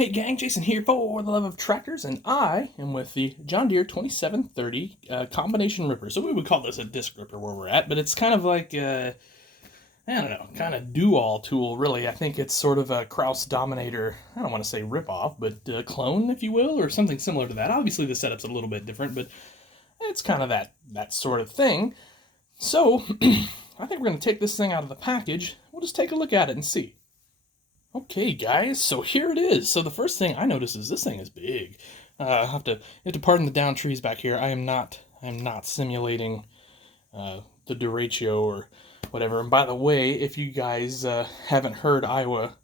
Hey gang, Jason here for the love of tractors, and I am with the John Deere 2730 combination ripper. So we would call this a disc ripper where we're at, but it's kind of like, I don't know, kind of do-all tool, really. I think it's sort of a Kraus Dominator, I don't want to say rip-off, but clone, if you will, or something similar to that. Obviously the setup's a little bit different, but it's kind of that sort of thing. So I think we're going to take this thing out of the package. We'll just take a look at it and see. Okay, guys, so here it is. So the first thing I notice is this thing is big. I have to pardon the down trees back here. I am not simulating the derecho or whatever. And by the way, if you guys haven't heard, Iowa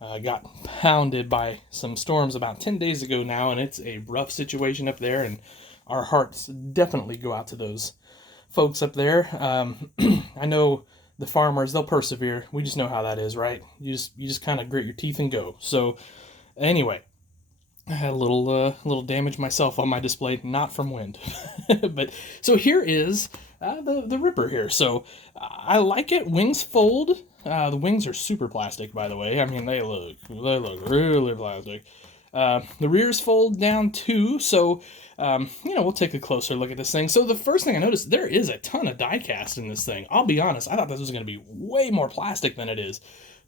got pounded by some storms about 10 days ago now, and it's a rough situation up there, and our hearts definitely go out to those folks up there. I know the farmers, they'll persevere. We just know how that is, right? You just kind of grit your teeth and go. So anyway, I had a little damage myself on my display, not from wind. But so here is the ripper here. So I like it. Wings fold. The wings are super plastic, by the way. I mean, they look really plastic. The rears fold down too, so we'll take a closer look at this thing. So the first thing I noticed, there is a ton of die cast in this thing. I'll be honest, I thought this was going to be way more plastic than it is,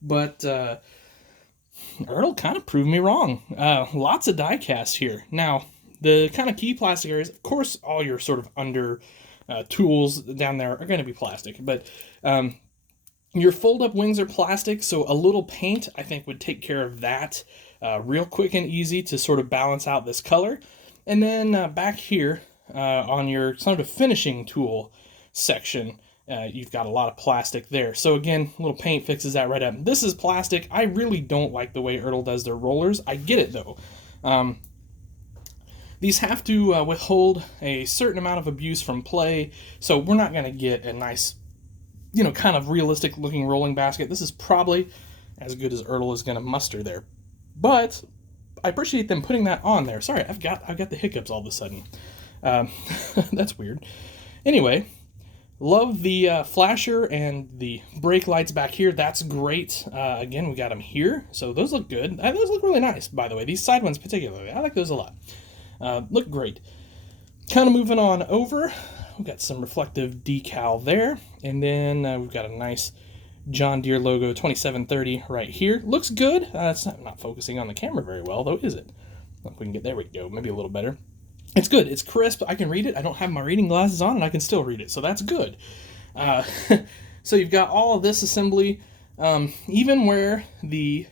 but ertl kind of proved me wrong. Lots of die cast here. Now, the kind of key plastic areas, of course, all your sort of under tools down there are going to be plastic, but your fold-up wings are plastic, so a little paint, I think, would take care of that real quick and easy to sort of balance out this color. And then back here on your sort of finishing tool section, you've got a lot of plastic there. So again, a little paint fixes that right up. This is plastic. I really don't like the way ertl does their rollers. I get it, though. These have to withhold a certain amount of abuse from play, so we're not going to get a nice, kind of realistic looking rolling basket. This is probably as good as ertl is going to muster there. But I appreciate them putting that on there. Sorry, I've got the hiccups all of a sudden. That's weird. Anyway, love the flasher and the brake lights back here. That's great. Again, we got them here, so those look good. Those look really nice, by the way. These side ones particularly. I like those a lot. Look great. Kind of moving on over. We've got some reflective decal there, and then we've got a nice John Deere logo 2730 right here. Looks good. It's not focusing on the camera very well, though, is it? If we can get, there we go, maybe a little better. It's good. It's crisp. I can read it. I don't have my reading glasses on, and I can still read it, so that's good. So you've got all of this assembly, even where the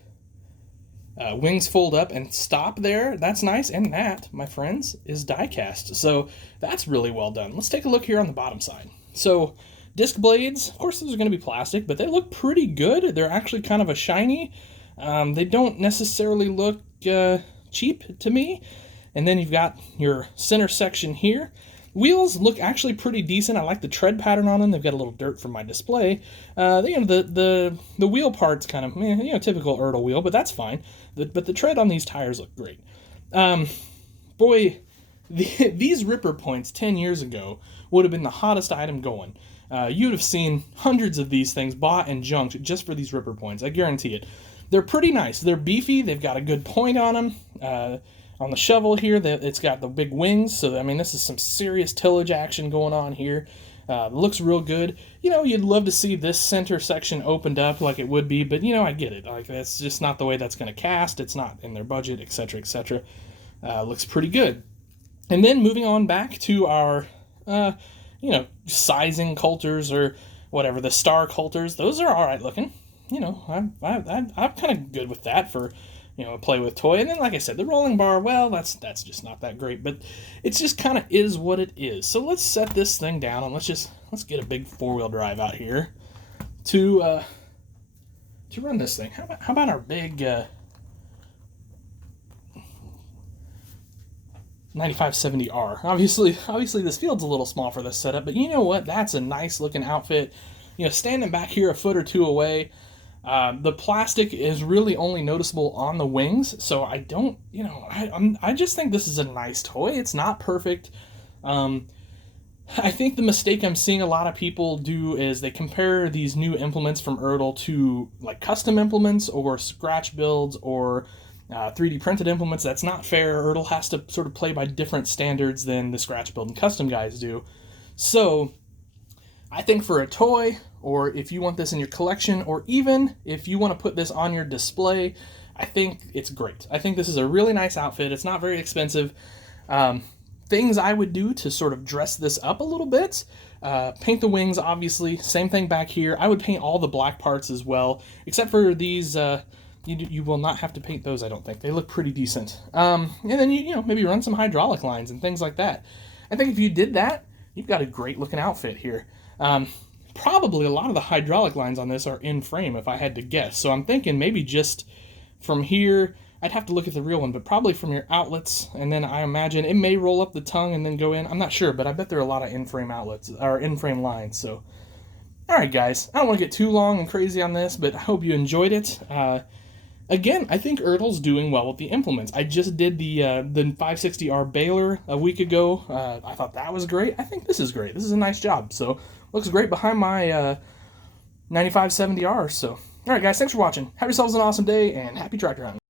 wings fold up and stop there. That's nice, and that, my friends, is die cast. So that's really well done. Let's take a look here on the bottom side. So disc blades, of course, those are going to be plastic, but they look pretty good. They're actually kind of a shiny. They don't necessarily look cheap to me. And then you've got your center section here. Wheels look actually pretty decent. I like the tread pattern on them. They've got a little dirt from my display. The wheel part's kind of typical ertl wheel, but that's fine. But the tread on these tires look great. These ripper points 10 years ago would have been the hottest item going. You'd have seen hundreds of these things bought and junked just for these ripper points. I guarantee it. They're pretty nice. They're beefy. They've got a good point on them. On the shovel here, it's got the big wings. So, I mean, this is some serious tillage action going on here. Looks real good. You'd love to see this center section opened up like it would be, but, I get it. Like, that's just not the way that's going to cast. It's not in their budget, etc., etc. Looks pretty good. And then moving on back to our, sizing coulters or whatever, the star coulters. Those are all right looking. I'm kind of good with that for, a play with toy. And then, like I said, the rolling bar, well, that's just not that great, but it's just kind of is what it is. So let's set this thing down and let's get a big 4-wheel drive out here to run this thing. How about our big 9570R? Obviously this field's a little small for this setup, but you know what? That's a nice looking outfit. Standing back here a foot or two away, the plastic is really only noticeable on the wings, so I don't, I just think this is a nice toy. It's not perfect. I think the mistake I'm seeing a lot of people do is they compare these new implements from ertl to like custom implements or scratch builds or 3D printed implements, that's not fair. ertl has to sort of play by different standards than the scratch build and custom guys do. So I think for a toy, or if you want this in your collection, or even if you want to put this on your display, I think it's great. I think this is a really nice outfit. It's not very expensive. Things I would do to sort of dress this up a little bit: paint the wings, obviously. Same thing back here. I would paint all the black parts as well, except for these. You will not have to paint those, I don't think. They look pretty decent. And then you know, maybe run some hydraulic lines and things like that. I think if you did that, you've got a great looking outfit here. Probably a lot of the hydraulic lines on this are in frame, if I had to guess. So I'm thinking maybe just from here, I'd have to look at the real one, but probably from your outlets, and then I imagine it may roll up the tongue and then go in. I'm not sure, but I bet there are a lot of in-frame outlets, or in-frame lines. So, all right, guys, I don't want to get too long and crazy on this, but I hope you enjoyed it. Again, I think ertl's doing well with the implements. I just did the 560R baler a week ago. I thought that was great. I think this is great. This is a nice job. So, looks great behind my 9570R. So, all right, guys, thanks for watching. Have yourselves an awesome day, and happy tractor hunting.